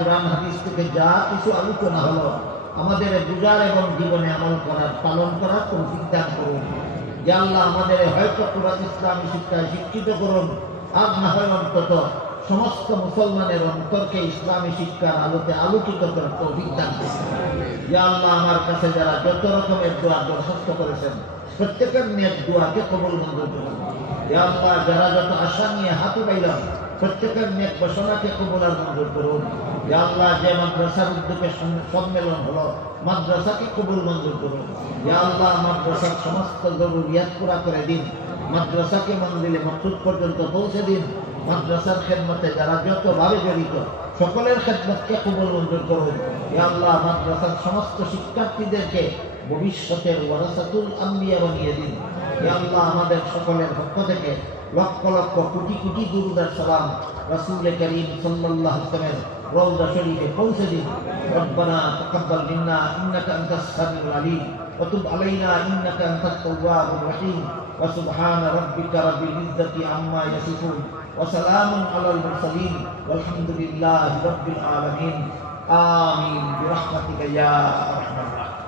কোরআন হাদিস থেকে যা কিছু আলোচনা হলো আমাদের বুঝার এবং জীবনে আমল করার পালন করার তৌফিক দান করুন। ইয়া আল্লাহ আমাদের হয়তো কোরআন ইসলামী শিক্ষায় শিক্ষিত করুন, আর না হয় অন্তত সমস্ত মুসলমানের অন্তরকে ইসলামী শিক্ষার আলোতে আলোকিত করার তৌফিক দান করুন। ইয়া আল্লাহ আমার কাছে যারা যত রকমের দোয়া দরখাস্ত করেছেন প্রত্যেকের নেক দোয়াকে কবুল মঞ্জুর করুন। ইয়া আল্লাহ যারা যত আশা নিয়ে হাত উঠাইলাম প্রত্যেকের নেক বাসনাকে কবুল আর মঞ্জুর করুন। ইয়া আল্লাহ যে মাদ্রাসার উদ্যোগে সম্মেলন হলো মাদ্রাসাকে কবুল মঞ্জুর করুন। ইয়া আল্লাহ মাদ্রাসার সমস্ত জরুরিয়াত পুরা করে দিন, মাদ্রাসাকে মন্দিরে মকসুদ পর্যন্ত পৌঁছে দিন। মাদ্রাসার খেদমতে যারা যতভাবে জড়িত সকলের খেদমতকে কবুল মঞ্জুর করুন। ইয়া আল্লাহ মাদ্রাসার সমস্ত শিক্ষার্থীদেরকে ভবিষ্যতের ওয়ারাসাতুল আম্বিয়া বানিয়ে দিন। ইয়া আল্লাহ আমাদের সকলের পক্ষ থেকে লক্ষ লক্ষ কোটি কোটি দুরূদ আর সালাম রাসূল করিম সাল্লাল্লাহু আলাইহি ওয়াসাল্লামের রওজা শরীফে পৌঁছে দিন। রব্বানা তাকাব্বাল মিন্না ইন্নাকা আনতাস সামিউল আলিম ওয়া তুব আলাইনা ইন্নাকা আনতাত তাওয়াবুর রহিম ওয়া সুবহানা রাব্বিকা রাব্বিল ইজ্জাতি আম্মা ইয়াসিফুন ওয়া সালামুন আলাল মুরসালিন ওয়ালহামদুলিল্লাহি রাব্বিল আলামিন। আমিন বিরহমাতিকা ইয়া আরহামার রাহিমিন।